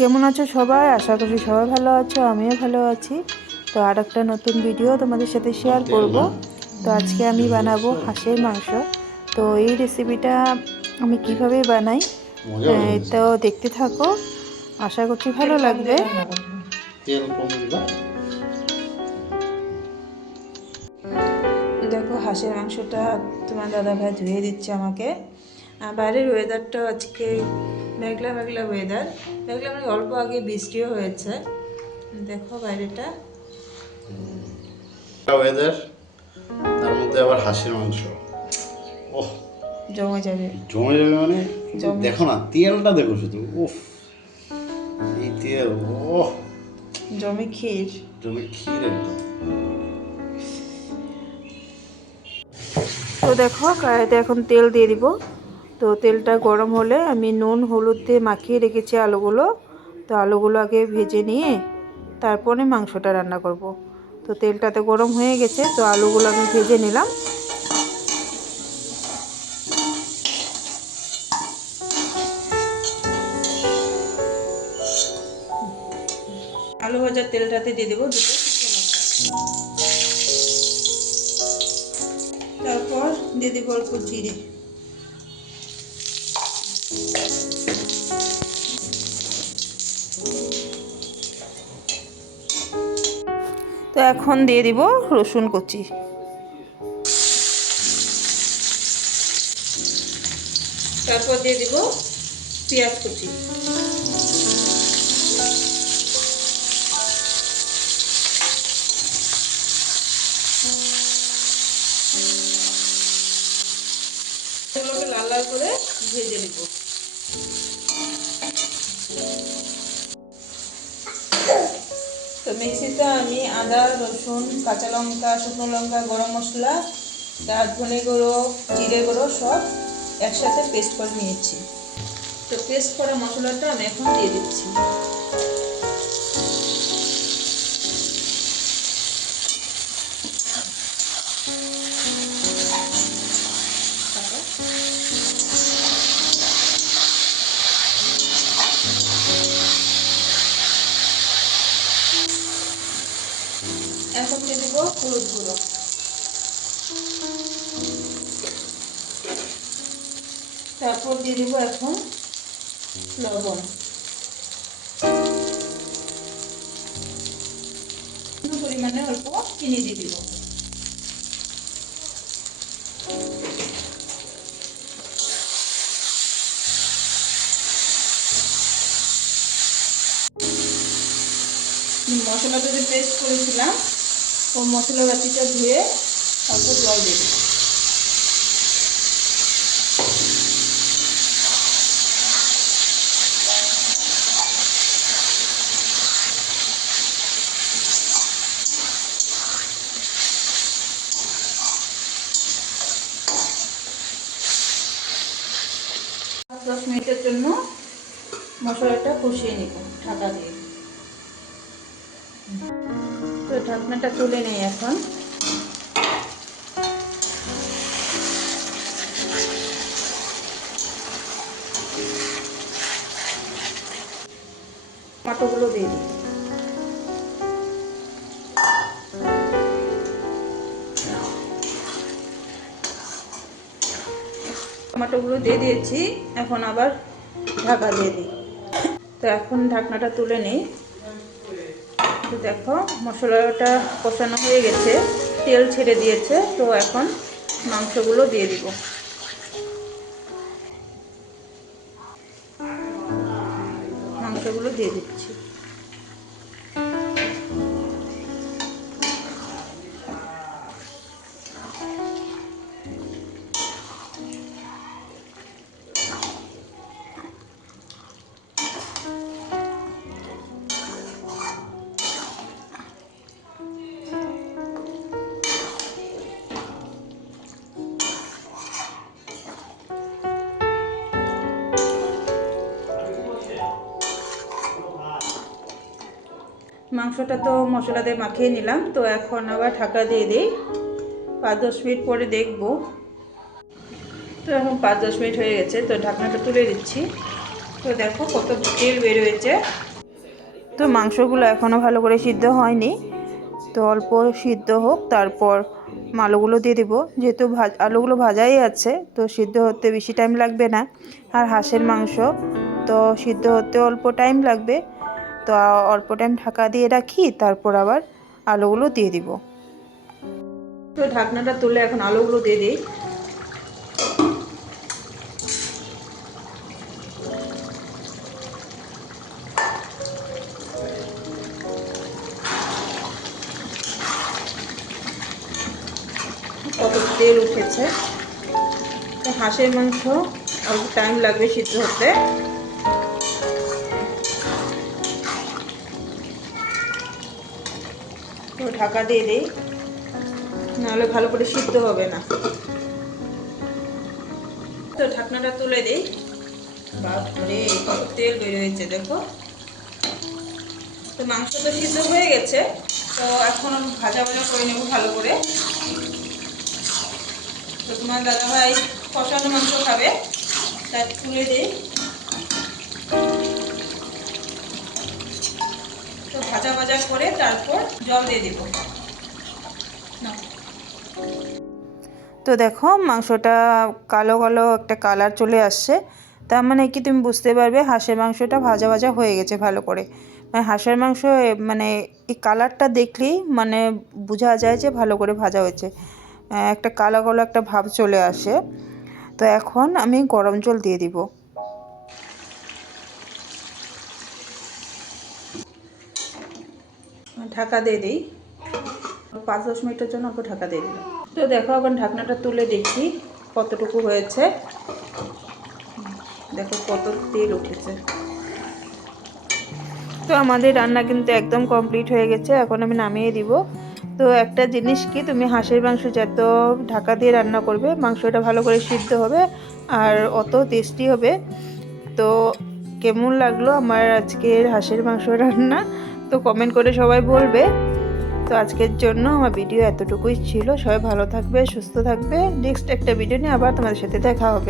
কেমন আছো সবাই? আশা করি সবাই ভালো আছো আমিও ভালো আছি। তো আর একটা নতুন ভিডিও তোমাদের সাথে শেয়ার করব। তো আজকে আমি বানাবো হাঁসের মাংস। তো এই রেসিপিটা আমি কীভাবে বানাই? মজা তো দেখতে থাকো। আশা করছি ভালো লাগবে। তেল কম দিবা দেখো হাঁসের মাংসটা তোমার দাদা ভাই ধুয়ে দিচ্ছে আমাকে। বাইরের ওয়েদারটাও আজকে মেঘলা মেঘলা ওয়েদার মেঘলা মানে অল্প আগে বৃষ্টিও হয়েছে। দেখো বাইরেটা। ওয়েদার তার মধ্যে আবার হাঁসের মাংস ওহ জমে যাবে। জমে যাবে মানে। দেখো না তেলটা দেখো শুধু। উফ এই তেল ওহ। জমে ক্ষীর। জমে ক্ষীর একদম। তো দেখো কড়াইতে এখন তেল দিয়ে দিব। তো তেলটা গরম হলে আমি নুন হলুদ দিয়ে মাখিয়ে রেখেছি আলুগুলো। তো আলুগুলো আগে ভেজে নিয়ে তারপরে মাংসটা রান্না করব। তো তেলটাতে গরম হয়ে গেছে তো আলুগুলো আমি ভেজে নিলাম। আলু ভাজার তেলটাতে দিয়ে দেবো দুটো তারপর দিয়ে দিব অল্প জিরে। তো এখন দিয়ে দিব রসুন কুচি। তারপর দিয়ে দিব পেঁয়াজ কুচি। লাল লাল করে ভেজে নিব। তো মিক্সিতে আমি আদা, রসুন, কাঁচা লঙ্কা, শুকনো লঙ্কা, গরম মশলা ধনে গুঁড়ো, জিরে গুঁড়ো সব একসাথে পেস্ট করে নিয়েছি। তো পেস্ট করা মশলাটা আমি এখন দিয়ে দিচ্ছি। এখন দিয়ে দিব হলুদ গুঁড়ো। তারপর দিয়ে দিব এখন লবণ। পরিমাণে অল্প চিনি দিয়ে দিব। মশলাটা যে পেস্ট করেছিলাম ও মশলা বাটিটা ধুয়ে অল্প জল দিয়ে দশ মিনিটের জন্য মশলাটা কষিয়ে নিব, ঢাকা দিয়ে। তো ঢাকনাটা তুলে নেই এখন। টমাটোগুলো দিয়ে দিই। টমাটোগুলো দিয়ে দিয়েছি, এখন আবার ঢাকা দিয়ে দিই। তো এখন ঢাকনাটা তুলে নেই। তো দেখো, মশলাটা কষানো হয়ে গেছে, তেল ছেড়ে দিয়েছে, তো এখন মাংসগুলো দিয়ে দিব। মাংসগুলো দিয়ে দিচ্ছি। মাংসটা তো মশলা দিয়ে মাখিয়ে নিলাম, তো এখন আবার ঢাকা দিয়ে দিই। পাঁচ দশ মিনিট পরে দেখব। তো এখন পাঁচ দশ মিনিট হয়ে গেছে, তো ঢাকনাটা তুলে দিচ্ছি। তো দেখো কত তেল বের হয়েছে। তো মাংসগুলো এখনও ভালো করে সিদ্ধ হয়নি, তো অল্প সিদ্ধ হোক, তারপর আলুগুলো দিয়ে দেবো। যেহেতু ভাজ আলুগুলো ভাজাই আছে, তো সিদ্ধ হতে বেশি টাইম লাগবে না। আর হাঁসের মাংস, তো সিদ্ধ হতে অল্প টাইম লাগবে। তো অল্প টাইম ঢাকা দিয়ে রাখি, তারপর আবার আলুগুলো দিয়ে দিব। তো ঢাকনাটা তুলে এখন আলুগুলো দিয়ে দিই। কত তেল উঠেছে। হাঁসের মাংস টাইম লাগবে সিদ্ধ হতে। তো ঢাকা দিয়ে দিই। নাহলে ভালো করে সিদ্ধ হবে না। তো ঢাকনাটা তুলে দিই। বাপরে, কত তেল বের হয়েছে, দেখো। তো মাংস তো সিদ্ধ হয়ে গেছে। তো এখন ভাজা ভাজা করে নেব ভালো করে। তো তোমার দাদাভাই কষানো মাংস খাবে। তার তুলে দিই। তো ভাজা ভাজা করে তারপর জল দিয়ে দিব। তো দেখো, মাংসটা কালো কালো একটা কালার চলে আসছে। তার মানে কি তুমি বুঝতে পারবে, হাঁসের মাংসটা ভাজা ভাজা হয়ে গেছে ভালো করে। মানে হাঁসের মাংস মানে এই কালারটা দেখলেই মানে বোঝা যায় যে ভালো করে ভাজা হয়েছে। একটা কালো কালো একটা ভাব চলে আসে। তো এখন আমি গরম জল দিয়ে দিব। ঢাকা দিয়ে দিই। পাঁচ, দশ মিনিটের জন্য ওকে ঢাকা দিয়ে দিলাম। তো দেখো, এখন ঢাকনাটা তুলে দেখি কতটুকু হয়েছে। দেখো কত তেল উঠেছে। তো আমাদের রান্না কিন্তু একদম কমপ্লিট হয়ে গেছে। এখন আমি নামিয়ে দিব। তো একটা জিনিস কি, তুমি হাঁসের মাংস যত ঢাকা দিয়ে রান্না করবে, মাংসটা ভালো করে সিদ্ধ হবে আর অত টেস্টি হবে। তো কেমন লাগল আমার আজকের হাঁসের মাংস রান্না? তো কমেন্ট করে সবাই বলবে। তো আজকের জন্য আমার ভিডিও এতটুকুই ছিল। সবাই ভালো থাকবে, সুস্থ থাকবে। নেক্সট একটা ভিডিও নিয়ে আবার তোমাদের সাথে দেখা হবে।